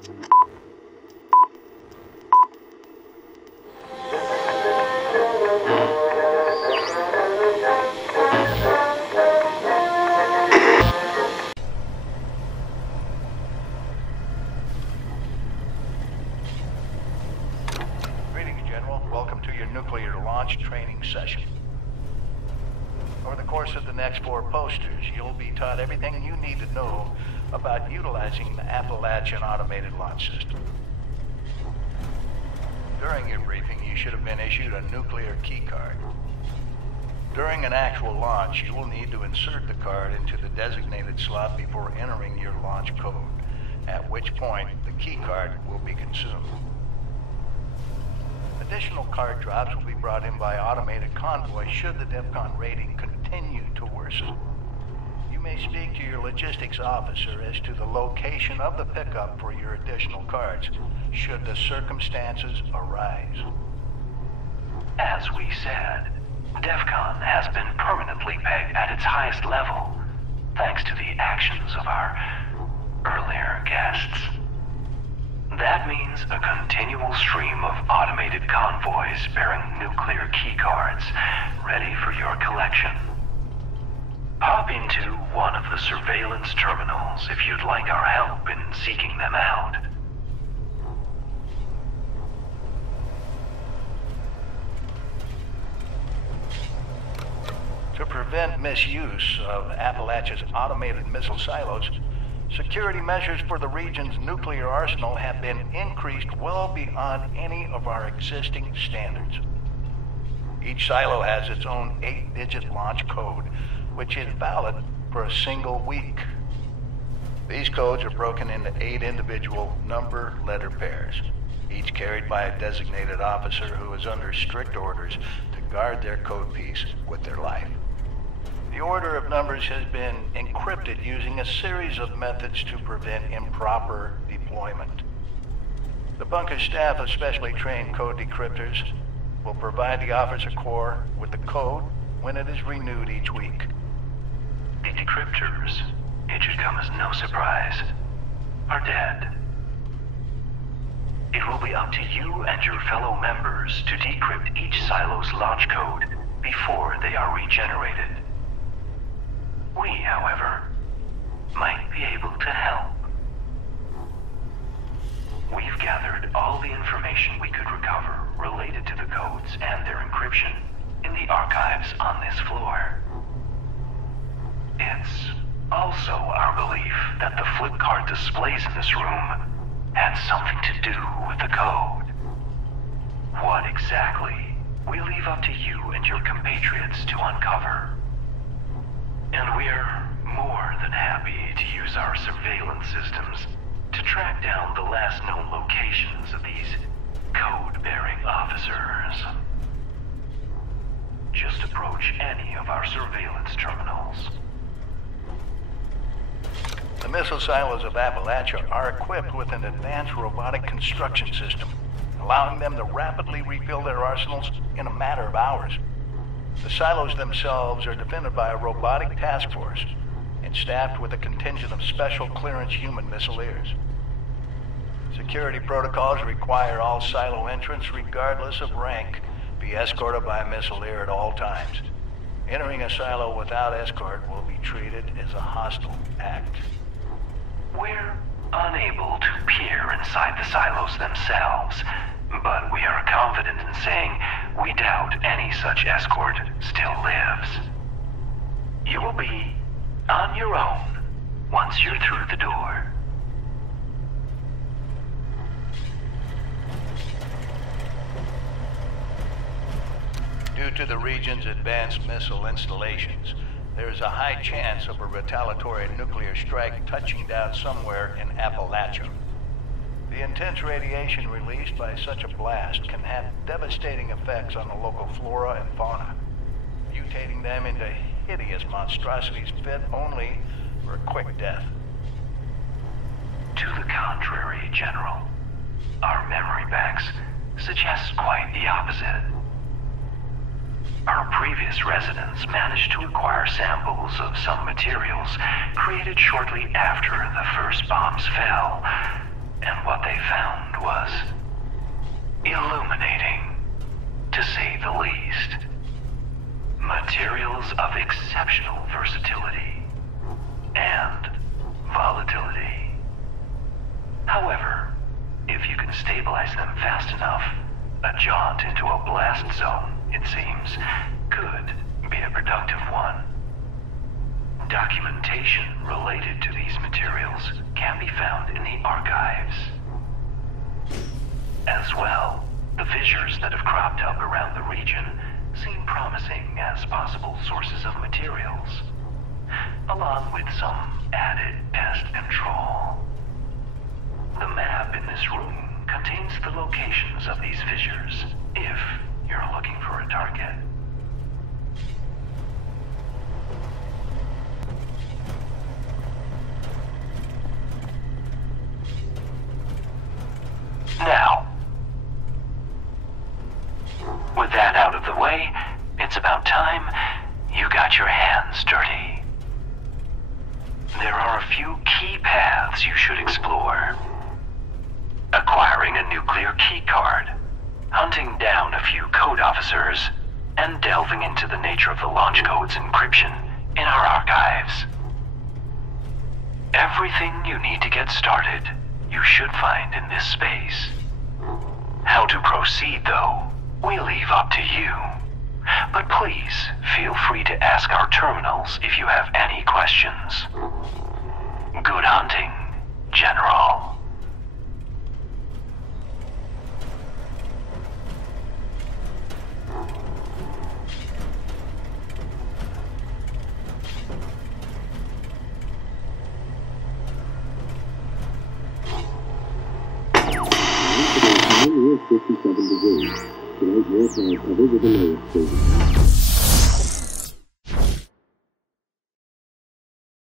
Welcome to your nuclear launch training session. Over the course of the next 4 posters, you'll be taught everything you need to know about utilizing the Appalachian Automated Launch System. During your briefing, you should have been issued a nuclear key card. During an actual launch, you will need to insert the card into the designated slot before entering your launch code, at which point the key card will be consumed. Additional card drops will be brought in by automated convoy should the DEFCON rating continue to worsen. You may speak to your logistics officer as to the location of the pickup for your additional cards, should the circumstances arise. As we said, DEFCON has been permanently pegged at its highest level, thanks to the actions of our earlier guests. That means a continual stream of automated convoys bearing nuclear keycards, ready for your collection. Hop into one of the surveillance terminals if you'd like our help in seeking them out. To prevent misuse of Appalachia's automated missile silos, security measures for the region's nuclear arsenal have been increased well beyond any of our existing standards. Each silo has its own 8-digit launch code, which is valid for a single week. These codes are broken into 8 individual number-letter pairs, each carried by a designated officer who is under strict orders to guard their code piece with their life. The order of numbers has been encrypted using a series of methods to prevent improper deployment. The bunker staff of specially trained code decryptors will provide the officer corps with the code when it is renewed each week. The decryptors, it should come as no surprise, are dead. It will be up to you and your fellow members to decrypt each silo's launch code before they are regenerated. We, however, might be able to help. We've gathered all the information we could recover related to the codes and their encryption in the archives on this floor. It's also our belief that the flip card displays in this room had something to do with the code. What exactly, we leave up to you and your compatriots to uncover. And we're more than happy to use our surveillance systems to track down the last known locations of these code-bearing officers. Just approach any of our surveillance terminals. The missile silos of Appalachia are equipped with an advanced robotic construction system, allowing them to rapidly refill their arsenals in a matter of hours. The silos themselves are defended by a robotic task force and staffed with a contingent of special clearance human missileers. Security protocols require all silo entrants, regardless of rank, be escorted by a missileer at all times. Entering a silo without escort will be treated as a hostile act. We're unable to peer inside the silos themselves, but we are confident in saying we doubt any such escort still lives. You will be on your own once you're through the door. Due to the region's advanced missile installations, there is a high chance of a retaliatory nuclear strike touching down somewhere in Appalachia. The intense radiation released by such a blast can have devastating effects on the local flora and fauna, mutating them into hideous monstrosities fit only for a quick death. To the contrary, General. Our memory banks suggest quite the opposite. Our previous residents managed to acquire samples of some materials created shortly after the first bombs fell, And what they found was illuminating, to say the least. Materials of exceptional versatility and volatility. However, if you can stabilize them fast enough, a jaunt into a blast zone, it seems, could be a productive one. Documentation related to these materials can be found in the archives. As well, the fissures that have cropped up around the region seem promising as possible sources of materials, along with some added pest control. The map in this room contains the locations of these fissures, if you're looking for a target. Now, with that out of the way, it's about time you got your hands dirty. There are a few key paths you should explore. Acquiring a nuclear keycard, hunting down a few code officers, and delving into the nature of the launch code's encryption in our archives. Everything you need to get started, you should find in this space. How to proceed, though, we leave up to you. But please, feel free to ask our terminals if you have any questions. Good hunting, General. Today, 57 degrees. Tonight, warfare covered with a low of 30.